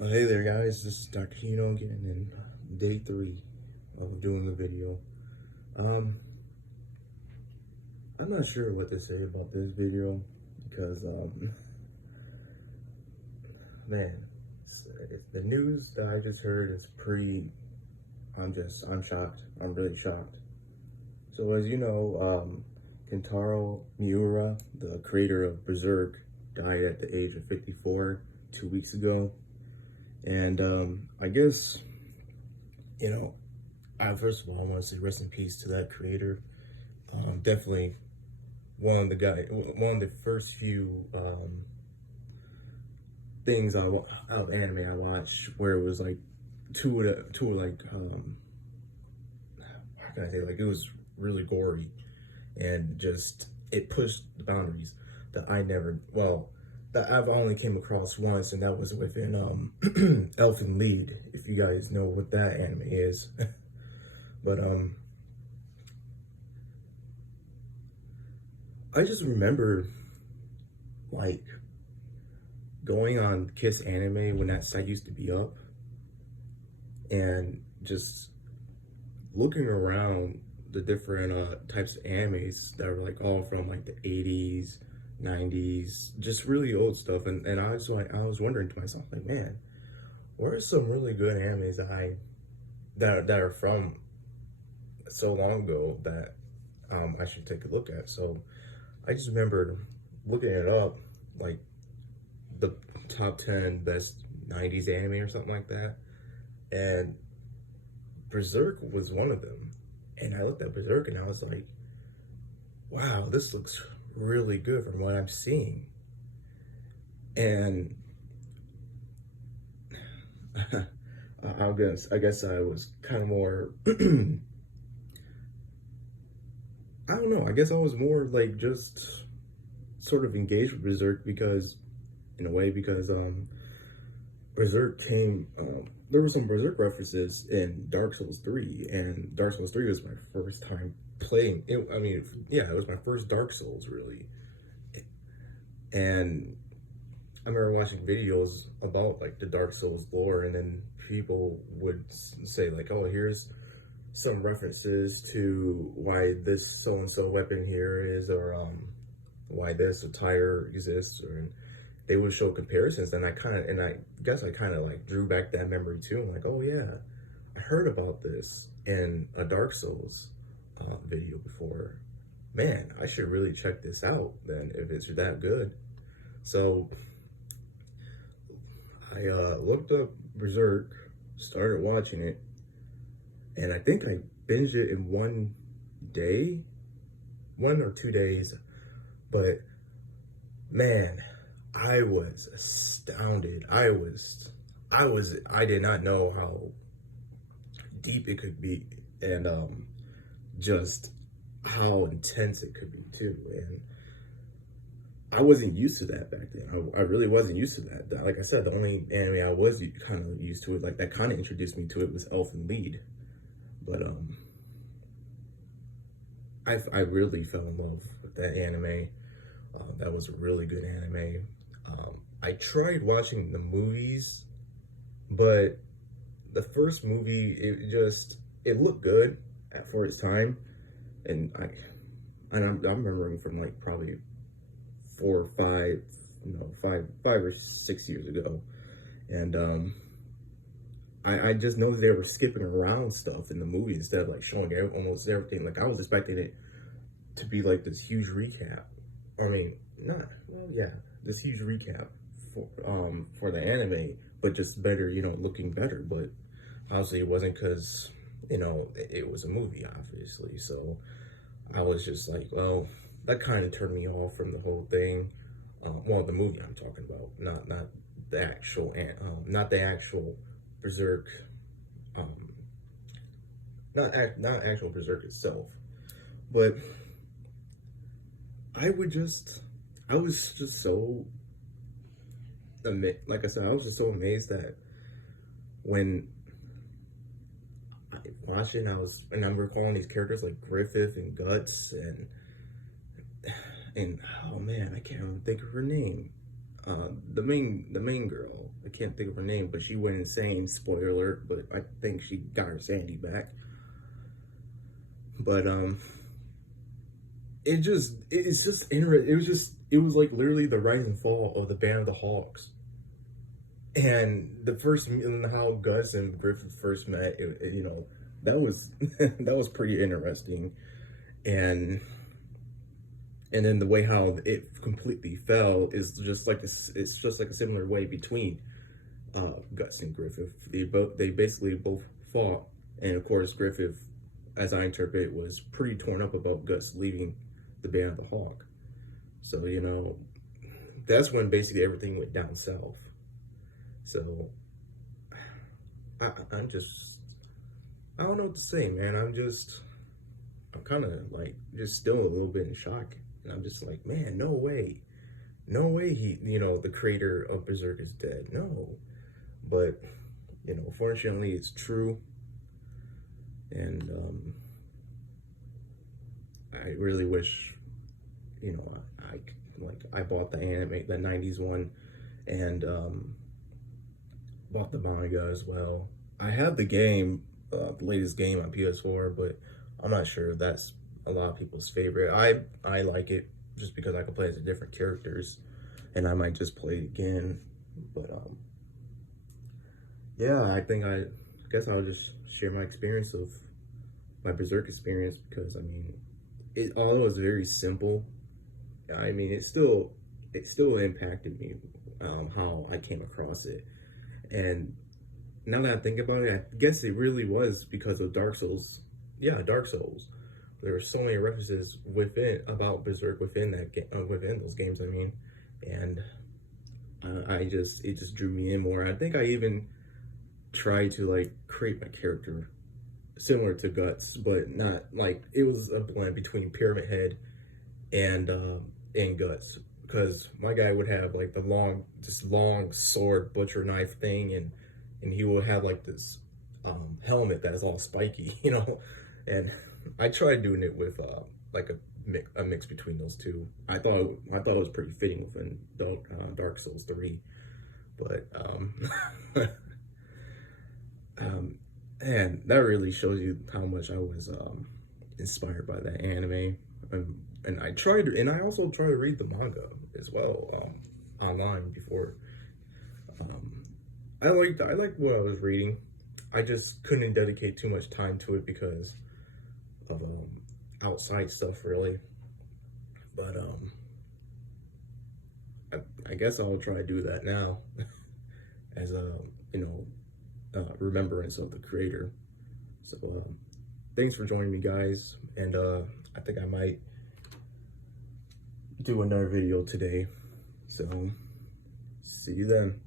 Hey there guys, this is Dr. Hino again in day 3 of doing the video. Um, I'm not sure what to say about this video because, man, it's the news that I just heard is I'm shocked. I'm really shocked. So as you know, Kentaro Miura, the creator of Berserk, died at the age of 54 2 weeks ago. And I guess, you know, first of all, I want to say rest in peace to that creator. Definitely one of the first few things out of anime I watched where it was like how can I say, like, it was really gory and just it pushed the boundaries that that I've only came across once, and that was within Elfen Lied, if you guys know what that anime is. But I just remember like going on Kiss Anime when that site used to be up and just looking around the different types of animes that were like all from like the 80s, 90s, just really old stuff. And I was wondering to myself, like, man, what are some really good animes that are from so long ago that I should take a look at? So I just remember looking it up, like the top 10 best 90s anime or something like that. And Berserk was one of them. And I looked at Berserk and I was like, wow, this looks really good from what I'm seeing. And I guess I was kind of more I don't know. I guess I was more like just sort of engaged with Berserk because, in a way, because Berserk came. There were some Berserk references in Dark Souls 3, and Dark Souls 3 was my first time playing it. I mean, yeah, it was my first Dark Souls really, and I remember watching videos about like the Dark Souls lore, and then people would say like, "Oh, here's some references to why this so and so weapon here is, or why this attire exists," or they would show comparisons. And I guess I kind of like drew back that memory too. I'm like, oh yeah, I heard about this in a Dark Souls video before. Man, I should really check this out then if it's that good. So I looked up Berserk, started watching it, and I think I binged it in one day, 1 or 2 days. But man, I was astounded. I did not know how deep it could be, and just how intense it could be too. And I wasn't used to that back then. I really wasn't used to that. Like I said, the only anime I was kind of used to it, like that kind of introduced me to it, was Elfen Lied. But I really fell in love with that anime. That was a really good anime. I tried watching the movies, but the first movie, it looked good for its time, and I'm remembering from like probably 4 or 5, no, 5 or 6 years ago, and I just know that they were skipping around stuff in the movie instead of like showing almost everything. Like I was expecting it to be like this huge recap. I mean, not well, yeah, this huge recap for the anime, but just better, looking better. But obviously, it wasn't because it was a movie, obviously. So I was just like, well, that kind of turned me off from the whole thing. Well, the movie I'm talking about, not the actual, not the actual Berserk, um, not actual Berserk itself, but I was just so like I said, I was just so amazed that when I watching, and I'm recalling these characters like Griffith and Guts and oh man, I can't even think of her name. the main girl. I can't think of her name, but she went insane. Spoiler alert! But I think she got her sanity back. But it's just interesting. It was like literally the rise and fall of the Band of the Hawks, and and how Gus and Griffith first met. That was that was pretty interesting, and then the way how it completely fell is just like it's just like a similar way between Gus and Griffith. They basically both fought, and of course Griffith, as I interpret it, was pretty torn up about Gus leaving the Band of the Hawk. So that's when basically everything went down south. So I'm just I don't know what to say, man. I'm kind of like just still a little bit in shock, and I'm just like, man, no way, no way. The creator of Berserk is dead. No, but fortunately, it's true, and I really wish, I bought the anime, the '90s one, and bought the manga as well. I have the game, the latest game on PS4, but I'm not sure if that's a lot of people's favorite. I like it just because I can play as the different characters, and I might just play it again. But yeah, I guess I'll just share my experience of my Berserk experience, because although it's very simple, it still impacted me, how I came across it. And now that I think about it, I guess it really was because of Dark Souls. Yeah, Dark Souls. There were so many references about Berserk within within those games. And it just drew me in more. I think I even tried to like create my character similar to Guts, but not like it was a blend between Pyramid Head and Guts, because my guy would have like this long sword butcher knife thing, and he will have like this helmet that is all spiky, and I tried doing it with like a mix between those two. I thought it was pretty fitting within Dark Souls 3, but and that really shows you how much I was inspired by that anime. And I also tried to read the manga as well, online before. I liked what I was reading. I just couldn't dedicate too much time to it because of outside stuff, really. But I guess I'll try to do that now as a remembrance of the creator. So thanks for joining me, guys, and I think I might do another video today. So see you then.